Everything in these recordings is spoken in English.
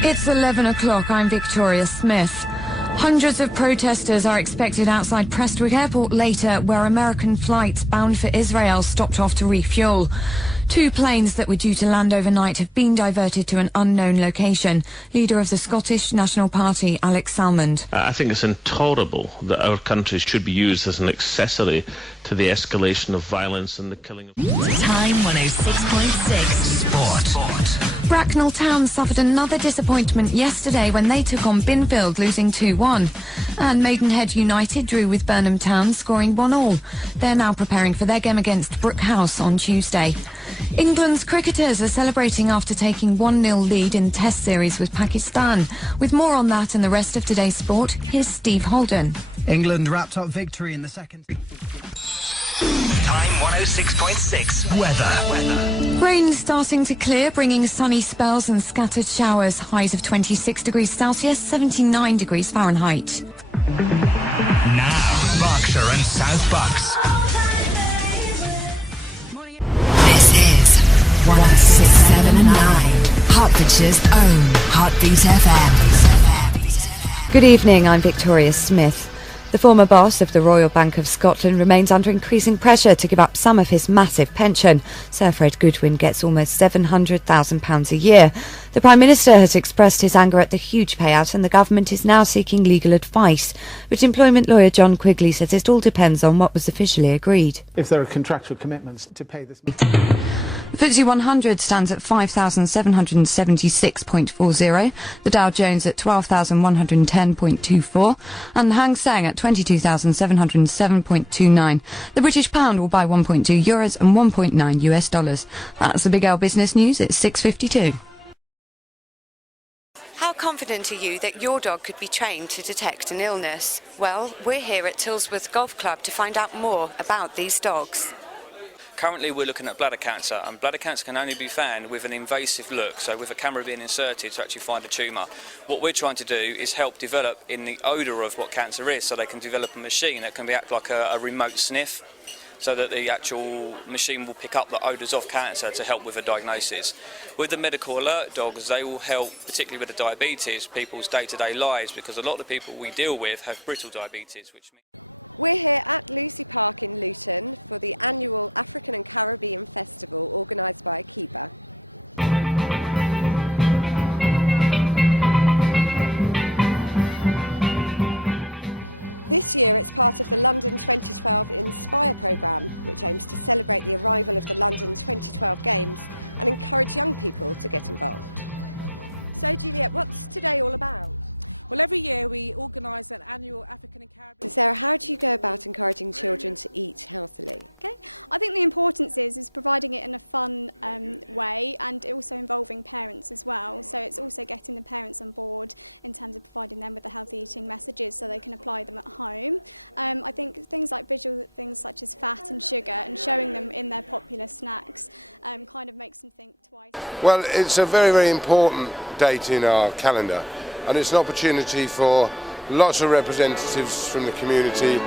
It's 11 o'clock. I'm Victoria Smith. Hundreds of protesters are expected outside Prestwick Airport later, where American flights bound for Israel stopped off to refuel. 2 planes that were due to land overnight have been diverted to an unknown location. Leader of the Scottish National Party, Alex Salmond. I think it's intolerable that our country should be used as an accessory to the escalation of violence and the killing of... Time 106.6 Sport. Bracknell Town suffered another disappointment yesterday when they took on Binfield, losing 2-1. And Maidenhead United drew with Burnham Town, scoring 1-1. They're now preparing for their game against Brook House on Tuesday. England's cricketers are celebrating after taking 1-0 lead in Test series with Pakistan. With more on that and the rest of today's sport, here's Steve Holden. England wrapped up victory in the second... Time 106.6 Weather. Rain starting to clear, bringing sunny spells and scattered showers. Highs of 26 degrees Celsius, 79 degrees Fahrenheit. Now, Berkshire and South Bucks. This is 106.7 and 9, Hertfordshire's own Heartbeat FM. Good evening, I'm Victoria Smith. The former boss of the Royal Bank of Scotland remains under increasing pressure to give up some of his massive pension. Sir Fred Goodwin gets almost £700,000 a year. The Prime Minister has expressed his anger at the huge payout, and the government is now seeking legal advice. But employment lawyer John Quigley says it all depends on what was officially agreed. If there are contractual commitments to pay this... The FTSE 100 stands at 5,776.40, the Dow Jones at 12,110.24, and the Hang Seng at 22,707.29. The British pound will buy 1.2 euros and 1.9 US dollars. That's the Big L Business News at 6:52. How confident are you that your dog could be trained to detect an illness? Well, we're here at Tilsworth Golf Club to find out more about these dogs. Currently we're looking at bladder cancer, and bladder cancer can only be found with an invasive look, so with a camera being inserted to actually find a tumour. What we're trying to do is help develop in the odour of what cancer is, so they can develop a machine that can act like a remote sniff, so that the actual machine will pick up the odours of cancer to help with a diagnosis. With the medical alert dogs, they will help, particularly with the diabetes, people's day-to-day lives, because a lot of the people we deal with have brittle diabetes, which means... We're here at Lucy Park in Luton for the annual African and Caribbean Festival organised by Akiba. This year it's part of the London 2012 Inspire programme, which aims to celebrate the arrival of the London 2012 Games and encourage young people to get involved. So Juliet, what's today all about? Well, every year we organise an annual African and Caribbean... Sarah, how do you go about encouraging children to eat healthily? Okay, I think the importance is providing it in a fun way, and also involving parents as well. So it's also getting the parents on board in terms of providing them with the healthy eating messages so they can apply them at home. I think things like visual things such as fat and sugar and showing them in their popular snacks kind of makes them think twice. Well, it's a very, very important date in our calendar, and it's an opportunity for lots of representatives from the community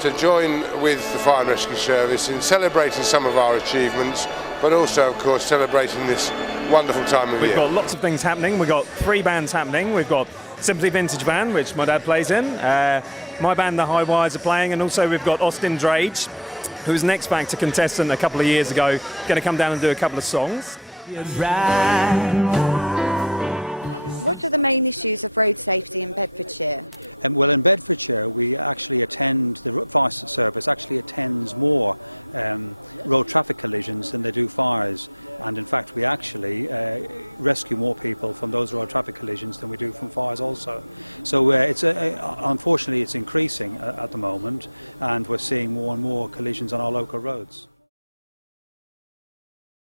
to join with the Fire and Rescue Service in celebrating some of our achievements, but also, of course, celebrating this wonderful time of year. We've got lots of things happening. We've got 3 bands happening. We've got Simply Vintage Band, which my dad plays in. My band, the High Wires, are playing, and also we've got Austin Drage, who was an X Factor contestant a couple of years ago, going to come down and do a couple of songs. What are the main issues of road safety in Bedfordshire? Well, in Bedfordshire, we actually the fire service actually attends more road traffic collisions than they do fires. And in fact, we actually rescue more people from those road traffic collisions than we do from fires also. So unfortunately, it's increasing at the moment, and we're seeing more and more collisions on our local roads.